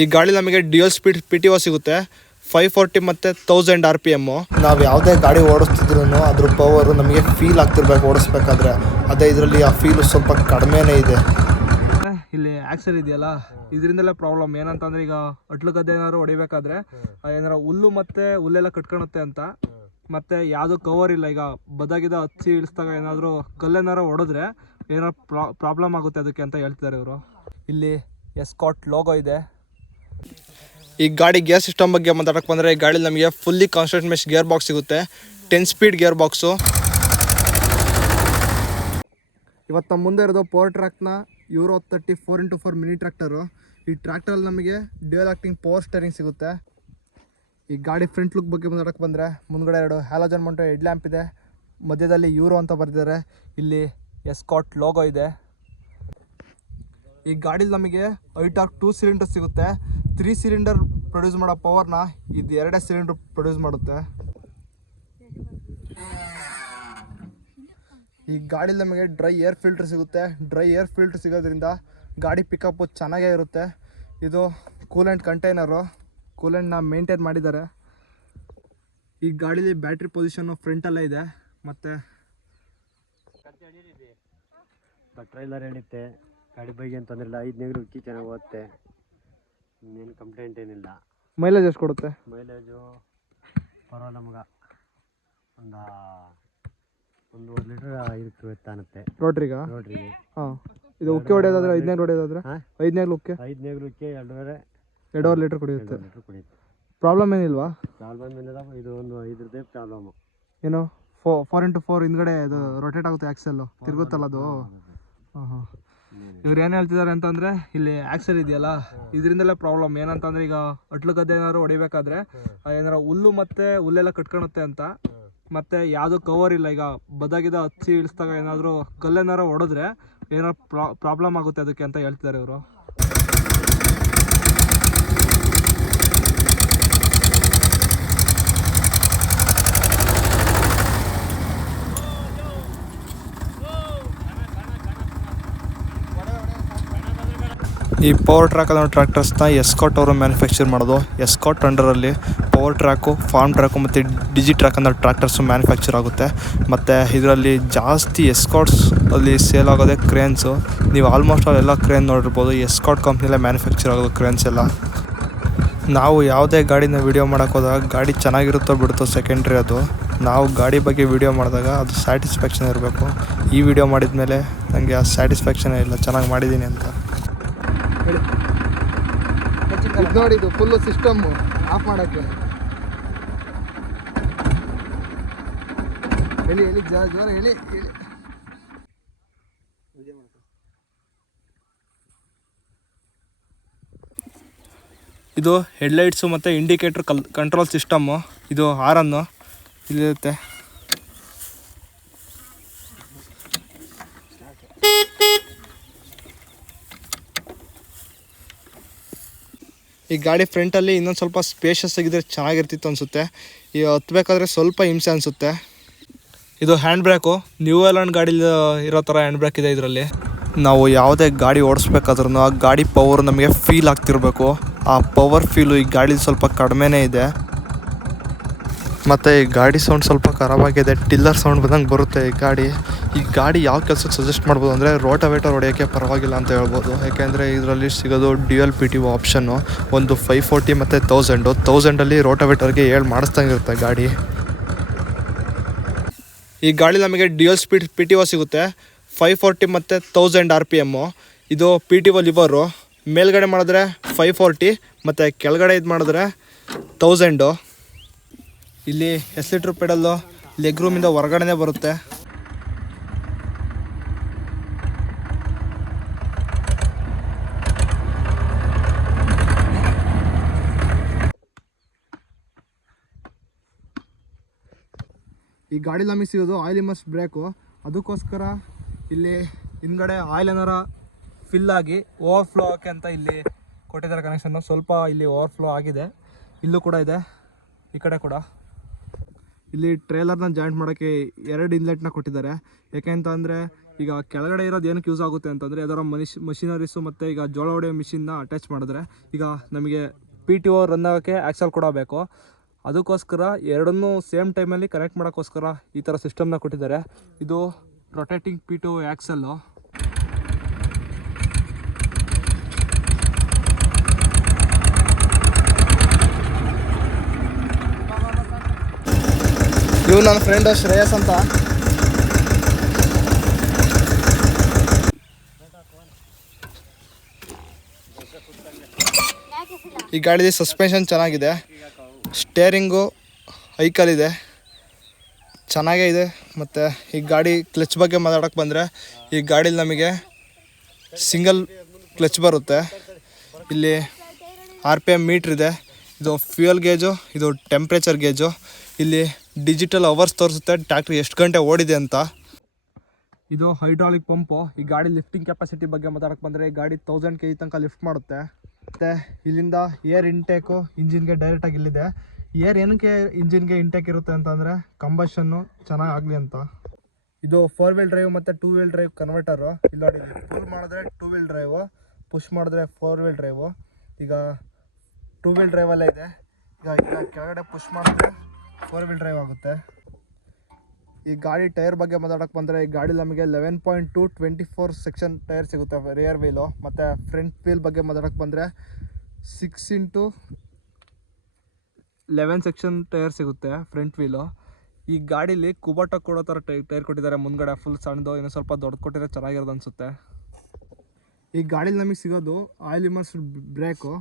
ಈ ಗಾಡಿ ನಮಗೆ ಡ್ಯೂಯಲ್ ಸ್ಪೀಡ್ PTO ಸಿಗುತ್ತೆ 540 ಮತ್ತು 1000 RPM. ನಾವು ಯಾವುದೇ ಗಾಡಿ ಓಡಿಸ್ತಿದ್ರು ಅದ್ರ ಪವರು ನಮಗೆ ಫೀಲ್ ಆಗ್ತಿರ್ಬೇಕು ಓಡಿಸ್ಬೇಕಾದ್ರೆ. ಅದೇ ಇದರಲ್ಲಿ ಆ ಫೀಲು ಸ್ವಲ್ಪ ಕಡಿಮೆನೇ ಇದೆ. ಇಲ್ಲಿ ಆಕ್ಸಲ್ ಇದೆಯಲ್ಲ, ಇದರಿಂದಲೇ ಪ್ರಾಬ್ಲಮ್. ಏನಂತಂದ್ರೆ ಈಗ ಅಟ್ಲು ಗದ್ದೆ ಏನಾದ್ರು ಹೊಡಿಬೇಕಾದ್ರೆ ಏನಾರ ಹುಲ್ಲು ಮತ್ತು ಹುಲ್ಲೆಲ್ಲ ಕಟ್ಕೊಳುತ್ತೆ ಅಂತ. ಮತ್ತು ಯಾವುದೂ ಕವರ್ ಇಲ್ಲ. ಈಗ ಬದಾಗಿದ ಹಚ್ಚಿ ಇಳಿಸಿದಾಗ ಏನಾದರೂ ಕಲ್ಲೇನಾರು ಹೊಡೆದ್ರೆ ಏನೋ ಪ್ರಾಬ್ಲಮ್ ಆಗುತ್ತೆ ಅದಕ್ಕೆ ಅಂತ ಹೇಳ್ತಿದ್ದಾರೆ ಇವರು. ಇಲ್ಲಿ ಎಸ್ಕಾಟ್ ಲೋಗೋ ಇದೆ. ಈ ಗಾಡಿ ಗೇರ್ ಸಿಸ್ಟಮ್ ಬಗ್ಗೆ ಮಾತಾಡಕ್ಕೆ ಬಂದರೆ ಈ ಗಾಡಿ ನಮಗೆ fully constant mesh gear box ಸಿಗುತ್ತೆ. 10 ಸ್ಪೀಡ್ ಗೇರ್ ಬಾಕ್ಸು. ಇವತ್ತು ನಮ್ಮ ಮುಂದೆ ಇರೋದು ಪವರ್ ಟ್ರ್ಯಾಕ್ನ ಯೂರೋ 30 4x4 ಮಿನಿ ಟ್ರ್ಯಾಕ್ಟರು. ಈ ಟ್ರ್ಯಾಕ್ಟರಲ್ಲಿ ನಮಗೆ ಡ್ಯೂಯಲ್ ಆಕ್ಟಿಂಗ್ ಪವರ್ ಸ್ಟೇರಿಂಗ್ ಸಿಗುತ್ತೆ. ಈ ಗಾಡಿ ಫ್ರಂಟ್ ಲುಕ್ ಬಗ್ಗೆ ಮಾತಾಡಕ್ಕೆ ಬಂದರೆ ಮುಂದ್ಗಡೆ 2 ಹ್ಯಾಲೋಜನ್ ಮೌಂಟೆಡ್ ಹೆಡ್ ಲ್ಯಾಂಪ್ ಇದೆ. ಮಧ್ಯದಲ್ಲಿ ಯೂರೋ ಅಂತ ಬರೆದಿದ್ದಾರೆ. ಇಲ್ಲಿ ಎಸ್ಕಾಟ್ ಲೋಗೋ ಇದೆ. ಈ ಗಾಡಿಲಿ ನಮಗೆ ಐಟಾರ್ಕ್ 2 ಸಿಲಿಂಡರ್ ಸಿಗುತ್ತೆ. 3 ಸಿಲಿಂಡರ್ ಪ್ರೊಡ್ಯೂಸ್ ಮಾಡೋ ಪವರ್ನ ಇದು 2 ಸಿಲಿಂಡರ್ ಪ್ರೊಡ್ಯೂಸ್ ಮಾಡುತ್ತೆ. ಈ ಗಾಡಿಲಿ ನಮಗೆ ಡ್ರೈ ಏರ್ ಫಿಲ್ಟರ್ ಸಿಗುತ್ತೆ. ಡ್ರೈ ಏರ್ ಫಿಲ್ಟರ್ ಸಿಗೋದ್ರಿಂದ ಗಾಡಿ ಪಿಕಪ್ಪು ಚೆನ್ನಾಗೇ ಇರುತ್ತೆ. ಇದು ಕೂಲೆಂಟ್ ಕಂಟೈನರು, ಕೂಲೆಂಟ್ನ ಮೇಂಟೈನ್ ಮಾಡಿದ್ದಾರೆ. ಈ ಗಾಡೀಲಿ ಬ್ಯಾಟ್ರಿ ಪೊಸಿಷನ್ನು ಫ್ರಂಟಲ್ಲೇ ಇದೆ. ಮತ್ತು ಟ್ರೈಲರ್ ಹೇಳಿತ್ತೆ ಗಾಡಿ ಬಗ್ಗೆ ಏನು ತೊಂದರೆ ಇಲ್ಲ. 5 ನೇಗ್ಲು ಉಕ್ಕಿ ಚೆನ್ನಾಗಿ ಹೋಗುತ್ತೆ. ಇನ್ನೇನು ಕಂಪ್ಲೇಂಟ್ ಏನಿಲ್ಲ. ಮೈಲೇಜ್ ಎಷ್ಟು ಕೊಡುತ್ತೆ? ಮೈಲೇಜು ಪರವಾಗಿಲ್ಲ ಮಗ, ಒಂದು 1 ಲೀಟ್ರ್ ಇದಕ್ಕೆ ಎತ್ತಾನುತ್ತೆ ರೋಟ್ರಿಗೆ. ಹಾಂ, ಇದು ಉಕ್ಕೆ ಹೊಡೆಯೋದಾದ್ರೆ 5 ನೇಗ್ಲು ಹೊಡೆಯೋದಾದ್ರೆ 5 ನೇಗ್ಲು ಉಕ್ಕೆ 2.5 ಲೀಟ್ರ್ ಕುಡಿಯುತ್ತೆ. ಪ್ರಾಬ್ಲಮ್ ಏನಿಲ್ವಾ? ಪ್ರಾಬ್ಲಮ್ ಏನಿಲ್ಲ. ಇದು ಒಂದು ಇದ್ರದ್ದೇ ಪ್ರಾಬ್ಲಮ್ಮು. ಏನು 4x4 ಹಿಂದ್ಗಡೆ ಇದು ರೊಟೇಟ್ ಆಗುತ್ತೆ, ಆಕ್ಸೆಲ್ಲು ತಿರುಗುತ್ತಲ್ಲ ಅದು. ಹಾಂ. ಇವ್ರು ಏನು ಹೇಳ್ತಿದ್ದಾರೆ ಅಂತಂದರೆ ಇಲ್ಲಿ ಆಕ್ಸೆಲ್ ಇದೆಯಲ್ಲ, ಇದರಿಂದಲೇ ಪ್ರಾಬ್ಲಮ್. ಏನಂತಂದರೆ ಈಗ ಅಟ್ಲು ಗದ್ದೆ ಏನಾದ್ರು ಹೊಡಿಬೇಕಾದ್ರೆ ಏನಾರ ಹುಲ್ಲು ಮತ್ತು ಹುಲ್ಲೆಲ್ಲ ಕಟ್ಕೊಳುತ್ತೆ ಅಂತ. ಮತ್ತು ಯಾವುದೂ ಕವರ್ ಇಲ್ಲ. ಈಗ ಬದಾಗಿದ ಹಚ್ಚಿ ಇಳಿಸಿದಾಗ ಏನಾದರೂ ಕಲ್ಲೇನಾರು ಹೊಡೆದ್ರೆ ಏನೋ ಪ್ರಾಬ್ಲಮ್ ಆಗುತ್ತೆ ಅದಕ್ಕೆ ಅಂತ ಹೇಳ್ತಿದ್ದಾರೆ ಇವರು. ಈ ಪವರ್ ಟ್ರ್ಯಾಕ್ ಅನ್ನೋ ಟ್ರ್ಯಾಕ್ಟರ್ಸ್ನ ಎಸ್ಕಾಟ್ ಅವರು ಮ್ಯಾನುಫ್ಯಾಕ್ಚರ್ ಮಾಡೋದು. ಎಸ್ಕಾಟ್ ಅಂಡರಲ್ಲಿ ಪವರ್ ಟ್ರ್ಯಾಕು, ಫಾರ್ಮ್ ಟ್ರ್ಯಾಕು ಮತ್ತು ಡಿಜಿ ಟ್ರ್ಯಾಕ್ ಅನ್ನೋ ಟ್ರ್ಯಾಕ್ಟರ್ಸು ಮ್ಯಾನುಫ್ಯಾಕ್ಚರ್ ಆಗುತ್ತೆ. ಮತ್ತು ಇದರಲ್ಲಿ ಜಾಸ್ತಿ ಎಸ್ಕಾಟ್ಸ್ ಅಲ್ಲಿ ಸೇಲ್ ಆಗೋದೇ ಕ್ರೇನ್ಸು. ನೀವು ಆಲ್ಮೋಸ್ಟ್ ಅಲ್ಲೆಲ್ಲ ಕ್ರೇನ್ ನೋಡಿರ್ಬೋದು. ಎಸ್ಕಾಟ್ ಕಂಪ್ನಿಯಲ್ಲೇ ಮ್ಯಾನುಫ್ಯಾಕ್ಚರ್ ಆಗೋದು ಕ್ರೇನ್ಸ್ ಎಲ್ಲ. ನಾವು ಯಾವುದೇ ಗಾಡಿನ ವೀಡಿಯೋ ಮಾಡೋಕೆ ಹೋದಾಗ ಗಾಡಿ ಚೆನ್ನಾಗಿರುತ್ತೋ ಬಿಡುತ್ತೋ ಸೆಕೆಂಡ್ರಿ ಅದು. ನಾವು ಗಾಡಿ ಬಗ್ಗೆ ವೀಡಿಯೋ ಮಾಡಿದಾಗ ಅದು ಸ್ಯಾಟಿಸ್ಫ್ಯಾಕ್ಷನ್ ಇರಬೇಕು. ಈ ವಿಡಿಯೋ ಮಾಡಿದ ಮೇಲೆ ನನಗೆ ಆ ಸ್ಯಾಟಿಸ್ಫ್ಯಾಕ್ಷನೇ ಇಲ್ಲ ಚೆನ್ನಾಗಿ ಮಾಡಿದ್ದೀನಿ ಅಂತ. ಇದು ನೋಡಿ, ಇದು ಫುಲ್ಲು ಸಿಸ್ಟಮ್ಮು ಆಫ್ ಮಾಡೋಕ್ಕೆ. ಹೇಳಿ ಜೋರ ಹೇಳಿ. ಇದು ಹೆಡ್ಲೈಟ್ಸು ಮತ್ತು ಇಂಡಿಕೇಟ್ರ್ ಕಂಟ್ರೋಲ್ ಸಿಸ್ಟಮ್ಮು. ಇದು ಹಾರನ್ನು ಇಲ್ಲಿರುತ್ತೆ. ಈ ಗಾಡಿ ಫ್ರಂಟಲ್ಲಿ ಇನ್ನೊಂದು ಸ್ವಲ್ಪ ಸ್ಪೇಷಸ್ ಆಗಿದ್ರೆ ಚೆನ್ನಾಗಿರ್ತಿತ್ತು ಅನಿಸುತ್ತೆ. ಈಗ ಹತ್ಬೇಕಾದ್ರೆ ಸ್ವಲ್ಪ ಹಿಂಸೆ ಅನಿಸುತ್ತೆ. ಇದು ಹ್ಯಾಂಡ್ ಬ್ರೇಕು ನ್ಯೂ ಐಲ್ಯಾಂಡ್ ಗಾಡೀಲಿ ಇರೋ ಥರ ಹ್ಯಾಂಡ್ ಬ್ರೇಕ್ ಇದೆ ಇದರಲ್ಲಿ. ನಾವು ಯಾವುದೇ ಗಾಡಿ ಓಡಿಸ್ಬೇಕಾದ್ರೂ ಆ ಗಾಡಿ ಪವರ್ ನಮಗೆ ಫೀಲ್ ಆಗ್ತಿರ್ಬೇಕು. ಆ ಪವರ್ ಫೀಲು ಈ ಗಾಡಿ ಸ್ವಲ್ಪ ಕಡಿಮೆನೇ ಇದೆ. ಮತ್ತು ಈ ಗಾಡಿ ಸೌಂಡ್ ಸ್ವಲ್ಪ ಖರಾಬಾಗಿದೆ. ಟಿಲ್ಲರ್ ಸೌಂಡ್ ಬಂದಂಗೆ ಬರುತ್ತೆ ಈ ಗಾಡಿ ಯಾವ ಕೆಲಸಕ್ಕೆ ಸಜೆಸ್ಟ್ ಮಾಡ್ಬೋದು ಅಂದರೆ ರೋಟಾವೇಟರ್ ಹೊಡೆಯೋಕ್ಕೆ ಪರವಾಗಿಲ್ಲ ಅಂತ ಹೇಳ್ಬೋದು. ಯಾಕೆಂದರೆ ಇದರಲ್ಲಿ ಸಿಗೋದು ಡ್ಯೂಯಲ್ PTO ಆಪ್ಷನ್ನು. ಒಂದು 540 ಮತ್ತು 1000 ರೋಟಾವೇಟರ್ಗೆ 7 ಮಾಡಿಸ್ದಂಗೆ ಇರುತ್ತೆ ಗಾಡಿ. ಈ ಗಾಡಿ ನಮಗೆ ಡ್ಯೂಯಲ್ ಸ್ಪೀಡ್ PTO ಸಿಗುತ್ತೆ 540 ಮತ್ತು 1000 RPM. ಇದು PTO ಲಿವರು. ಮೇಲ್ಗಡೆ ಮಾಡಿದ್ರೆ 540 ಮತ್ತು ಕೆಳಗಡೆ ಇದು ಮಾಡಿದ್ರೆ 1000. ಇಲ್ಲಿ ಎಸ್ಲಿಟ್ರ್ ಪೆಡಲ್ಲು ಲೆಗ್ ರೂಮಿಂದ ಹೊರಗಡೆನೇ ಬರುತ್ತೆ. ಈ ಗಾಡಿ ನಮಗೆ ಸಿಗೋದು ಆಯಿಲ್ ಇಮರ್ಸ್ ಬ್ರೇಕು. ಅದಕ್ಕೋಸ್ಕರ ಇಲ್ಲಿ ಹಿಂದ್ಗಡೆ ಆಯಿಲ್ ಏನಾರ ಫಿಲ್ ಆಗಿ ಓವರ್ಫ್ಲೋ ಆಗೋಕ್ಕೆ ಅಂತ ಇಲ್ಲಿ ಕೊಟ್ಟಿದ್ದಾರೆ ಕನೆಕ್ಷನ್ನು. ಸ್ವಲ್ಪ ಇಲ್ಲಿ ಓವರ್ಫ್ಲೋ ಆಗಿದೆ. ಇಲ್ಲೂ ಕೂಡ ಇದೆ, ಈ ಕಡೆ ಕೂಡ. ಇಲ್ಲಿ ಟ್ರೇಲರ್ನ ಜಾಯಿಂಟ್ ಮಾಡೋಕ್ಕೆ 2 ಇನ್ಲೆಟ್ನ ಕೊಟ್ಟಿದ್ದಾರೆ. ಯಾಕೆ ಅಂತ ಅಂದರೆ ಈಗ ಕೆಳಗಡೆ ಇರೋದು ಏನಕ್ಕೆ ಯೂಸ್ ಆಗುತ್ತೆ ಅಂತಂದರೆ ಅದರ ಮಷಿನರೀಸು ಮತ್ತು ಈಗ ಜೋಳ ಹೊಡೆಯೋ ಮಿಷಿನ್ನ ಅಟ್ಯಾಚ್ ಮಾಡಿದ್ರೆ ಈಗ ನಮಗೆ PTO ರನ್ ಆಗೋಕ್ಕೆ ಆ್ಯಕ್ಸಲ್ ಕೂಡ ಬೇಕು. ಅದಕ್ಕೋಸ್ಕರ ಎರಡನ್ನೂ ಸೇಮ್ ಟೈಮಲ್ಲಿ ಕನೆಕ್ಟ್ ಮಾಡೋಕ್ಕೋಸ್ಕರ ಈ ಥರ ಸಿಸ್ಟಮ್ನ ಕೊಟ್ಟಿದ್ದಾರೆ. ಇದು ರೊಟೇಟಿಂಗ್ PTO ಆ್ಯಕ್ಸಲ್ಲು. ಇವು ನನ್ನ ಫ್ರೆಂಡ್ ಶ್ರೇಯಸ್ ಅಂತ. ಈ ಗಾಡಿಲಿ ಸಸ್ಪೆನ್ಷನ್ ಚೆನ್ನಾಗಿದೆ, ಸ್ಟೇರಿಂಗು ಹೈಕಲ್ ಚೆನ್ನಾಗೇ ಇದೆ. ಮತ್ತು ಈ ಗಾಡಿ ಕ್ಲಚ್ ಬಗ್ಗೆ ಮಾತಾಡೋಕ್ಕೆ ಬಂದರೆ ಈ ಗಾಡೀಲಿ ನಮಗೆ ಸಿಂಗಲ್ ಕ್ಲಚ್ ಬರುತ್ತೆ. ಇಲ್ಲಿ RPM ಮೀಟ್ರ್ ಇದೆ. ಇದು ಫ್ಯೂಯಲ್ ಗೇಜು, ಇದು ಟೆಂಪ್ರೇಚರ್ ಗೇಜು. ಇಲ್ಲಿ ಡಿಜಿಟಲ್ ಅವರ್ಸ್ ತೋರಿಸುತ್ತೆ ಟ್ಯಾಕ್ಟ್ರಿ ಎಷ್ಟು ಗಂಟೆ ಓಡಿದೆ ಅಂತ. ಇದು ಹೈಡ್ರಾಲಿಕ್ ಪಂಪು. ಈ ಗಾಡಿ ಲಿಫ್ಟಿಂಗ್ ಕೆಪಾಸಿಟಿ ಬಗ್ಗೆ ಮಾತಾಡೋಕ್ಕೆ ಬಂದರೆ ಈ ಗಾಡಿ 1000 kg ತನಕ ಲಿಫ್ಟ್ ಮಾಡುತ್ತೆ. ಮತ್ತು ಇಲ್ಲಿಂದ ಏರ್ ಇಂಟೇಕು ಇಂಜಿನ್ಗೆ ಡೈರೆಕ್ಟಾಗಿ ಇಲ್ಲಿದೆ. ಏರ್ ಏನಕ್ಕೆ ಇಂಜಿನ್ಗೆ ಇಂಟೇಕ್ ಇರುತ್ತೆ ಅಂತಂದರೆ ಕಂಬಷನ್ನು ಚೆನ್ನಾಗಿ ಆಗಲಿ ಅಂತ. ಇದು 4 ವೀಲ್ ಡ್ರೈವ್ ಮತ್ತು 2 ವೀಲ್ ಡ್ರೈವ್ ಕನ್ವರ್ಟರು. ಇಲ್ಲಿ ನೋಡಿ, ಪುಲ್ ಮಾಡಿದ್ರೆ 2 ವೀಲ್ ಡ್ರೈವು, ಪುಷ್ ಮಾಡಿದ್ರೆ 4 ವೀಲ್ ಡ್ರೈವು. ಈಗ 2 ವೀಲ್ ಡ್ರೈವಲ್ಲೇ ಇದೆ. ಈಗ ಕೆಳಗಡೆ ಪುಷ್ ಮಾಡಿದ್ರೆ 4 ವೀಲ್ ಡ್ರೈವ್ ಆಗುತ್ತೆ. ಈ ಗಾಡಿ ಟೈರ್ ಬಗ್ಗೆ ಮಾತಾಡೋಕ್ಕೆ ಬಂದರೆ ಈ ಗಾಡಿ ನಮಗೆ 11.2 24 ಸೆಕ್ಷನ್ ಟೈರ್ ಸಿಗುತ್ತೆ ರಿಯರ್ ವೀಲು. ಮತ್ತು ಫ್ರಂಟ್ ವೀಲ್ ಬಗ್ಗೆ ಮಾತಾಡೋಕ್ಕೆ ಬಂದರೆ 6x11 ಸೆಕ್ಷನ್ ಟೈರ್ ಸಿಗುತ್ತೆ ಫ್ರಂಟ್ ವೀಲು. ಈ ಗಾಡೀಲಿ ಕುಬಾಟ ಕೊಡೋ ಥರ ಟೈರ್ ಕೊಟ್ಟಿದ್ದಾರೆ. ಮುಂದ್ಗಡೆ ಫುಲ್ ಸಣ್ಣದು, ಇನ್ನೂ ಸ್ವಲ್ಪ ದೊಡ್ಡ ಕೊಟ್ಟಿದ್ರೆ ಚೆನ್ನಾಗಿರೋದು ಅನಿಸುತ್ತೆ. ಈ ಗಾಡೀಲಿ ನಮಗೆ ಸಿಗೋದು ಆಯಿಲ್ ಇಮರ್ಸ್ಡ್ ಬ್ರೇಕು.